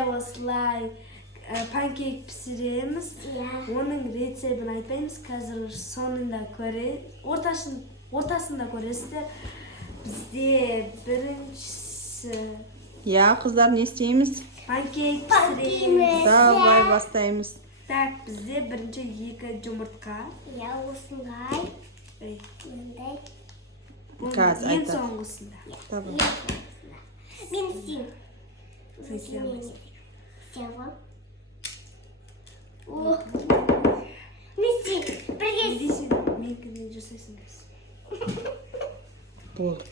Бізде осылай панкейк пісіреміз. Оның рецебін айтпаймыз, қазір соңында ортасында көресіздер. Бізде біріншісі... Қыздар, не істейміз? Панкейк пісіреміз. Давай бастаймыз. Так, бізде бірінші 2 жұмыртқа. Осындай. Мындай. Ең соңғысында. Мен істеймін. Мен кімден жасайсың біз. Болды.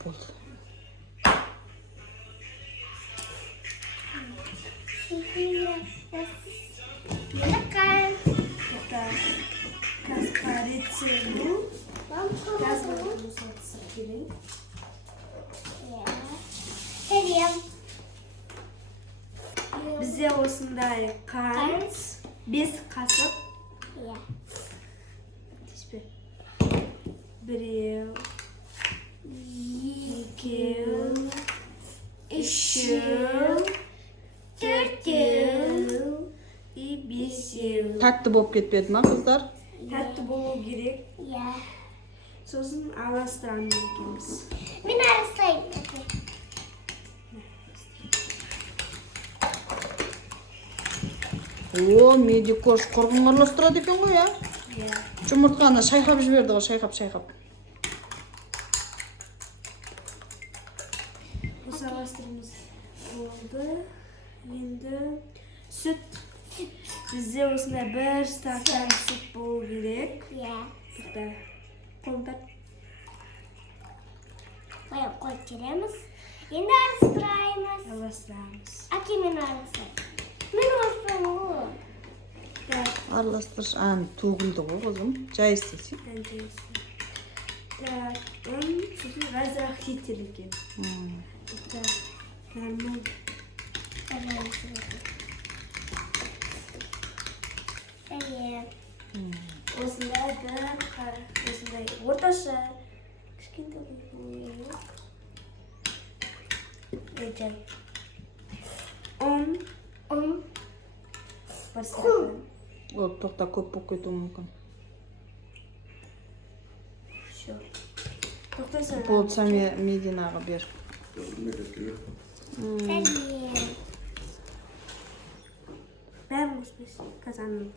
Қазір рецебі. Қазір мұсатысы керек. Бізде осындай қант, 5 қасық. Біреу, екеу, үшеу, төртеу и бесеу. Тәтті болып кетпеді ма, қыздар? Тәтті болу керек. Сосын араластырамыз екенбіз. Мен араластырайын. Медикош құрғын араластырады екен ғой, Жұмыртқаны шайқап жіберді ғой, шайқап. Осы араластырамыз болды. Енді сүт. Бізде осындай 1 стакан сүт болу керек. Қолдар. Қойып келеміз. Енді араластырамыз. Әкемен араластырайын. Мен араластырамын. Араластырыш төгілді ғой, қызым. Жай істесің. Так, сосын разырақ кетер екен. Осындай орташа кішкентай Тоқта, көп болып кетуі мүмкін. Болса Мединаға бер. Бәрін қоспайсың, қазанын.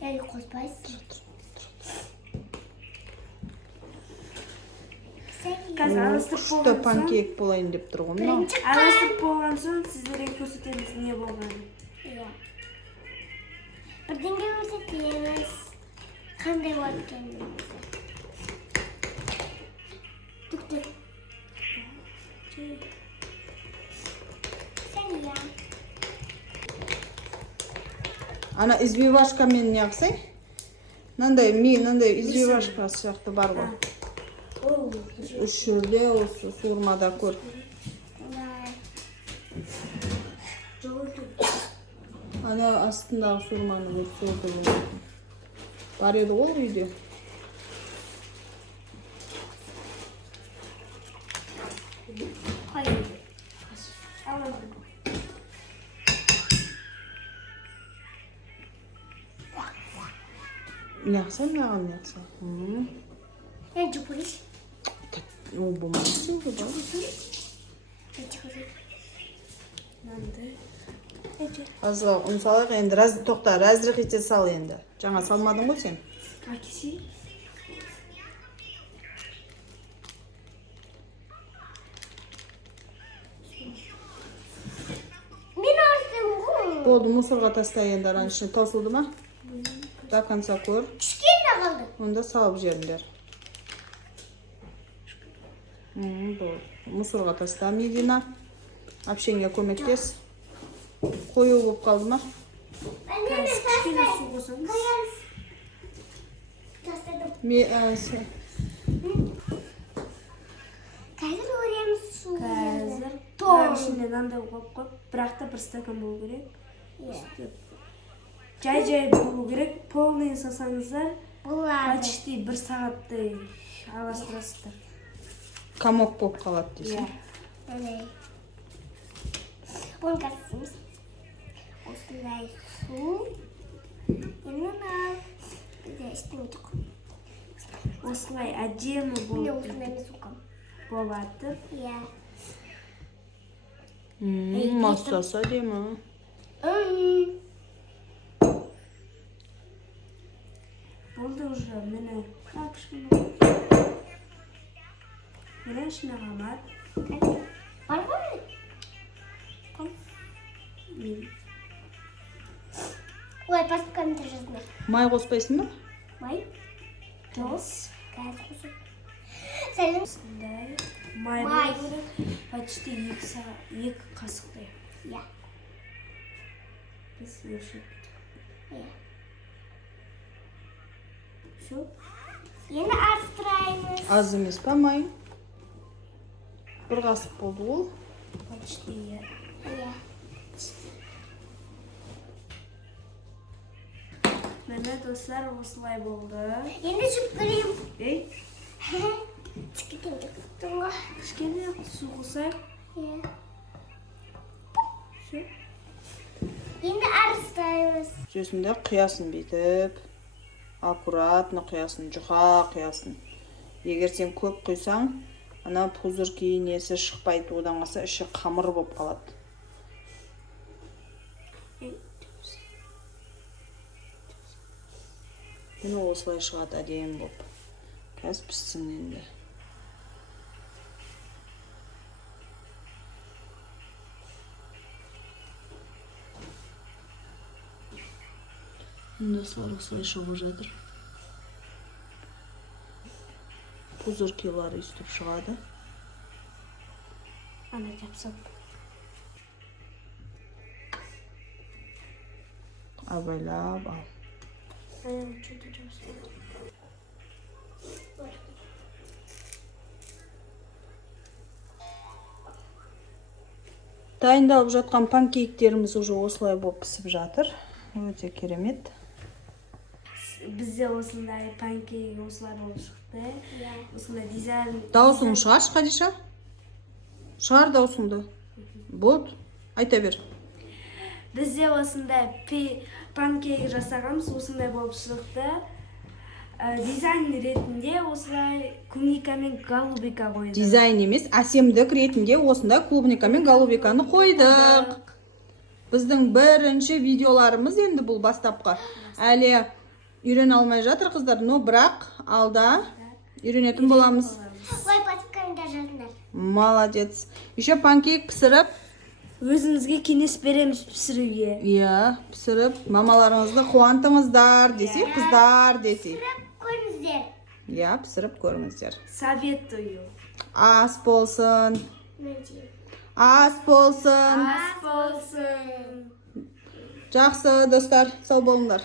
Әлі қоспайсың. Күшті панкейк болайын деп тұр ғой. Араластырып болған соң сіздерге көрсетеміз не болғанын. Бірдеңе көрсетеміз. Қандай болып екенін. Түк. Ана избивашкамен не қылсай? Мынандай избивашка сияқты бар ғой. Үш жерде осы суырмада көр. Ана астындағы суырманы көріп солды ғой. Бар еді ғой үйде. Ne yapsam? Ben çubuğuz. O bulmasın ki bak. Azığa un salaq endi to'xta, razriq ichi sal endi. Жаңа салмадың ғой сен? Акиси. Мен артым ғой. Болды, мусорға таста енді араның ішіне тосылды ма? До конца көр. Кішкене қалды. Онда салып жеріңдер. Болды. Мусорға таста Медина. Әпшеңе көмектес. Қою болып қалды ма? Кішкене су қосамыз. Қазір өреміз су. Қазір ішінде мынандай қойып, бірақ та бір стакан болу керек. Жай болу керек. Полный сасаңыздар. Почти бір сағаттай араластырасыздар. Комок болып қалады дейсің. Bunu katıyoruz. Osmanlı su. Yanına bir de işte uyduk. Осылай әдемі Bir de болып Osmanlı su kom. болады. Ya. Массасы әдемі. Болды уже міне кішкене. Міне ішіне қамат. Var mı? Ой, пасканы жазма. Май қоспайсың ба? Май. Дос. Gayet kusur. Selim. Осындай май Май. болу керек. Почти 2 қасықтай. Ya. Біз өлшеп. Ya. Все. Yeni arttırayımız. Аз емес па май? Бір қасық болды ол. Почти я. Ya. Міне достар осылай болды. Yeni жүпкірейім. Ей, Çıkıntı kuttuğuna. кішкене су қосайық. Ya. Все. Yeni arttırayımız. Сөзінде қиясын бүйтіп. Аккуратно қиясын, жұқа қиясын. Егер сен көп құйсаң, ана пузырки несі шықпайды, одан қалса іші қамыр болып қалады. Міне осылай шығады әдемі болып. Қазір піссін енді. Достар осылай шығып жатыр. Пузыркилары үстіп шығады. Ана жапсақ. Абайлап ал. Аяғым что-то жапсақ. Дайындалып жатқан панкейктеріміз уже осылай болып пісіп жатыр. Өте керемет. Бізде осындай панкейк осылай болып шықты. Осындай дизайн. Даусың шығар, Қадиша? Шығар даусыңды. Болды, айта бер. Бізде осындай панкейк жасағанбыз, осындай болып шықты. Дизайн ретінде осылай клубника мен голубика қойдық. Дизайн емес, әсемдік ретінде осында клубника мен голубиканы қойдық. Біздің бірінші видеоларымыз енді бұл бастапқы. Әлі үйрене алмай жатыр қыздар, но бірақ алда үйренетін боламыз. Ой, пасканы да жазыңдар. Молодец. Еще панкейк пісіріп, Өзіңізге кеңес береміз пісіруге. иә, пісіріп, мамаларыңызды қуантыңыздар десек, қыздар десек. Koyunuzlar. Иә, пісіріп көріңіздер. Советую. Ас болсын, Ne diyeyim? ас болсын. Ас болсын. Жақсы достар, сау болыңдар.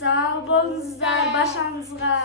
Сау болыңыздар, башаңызға.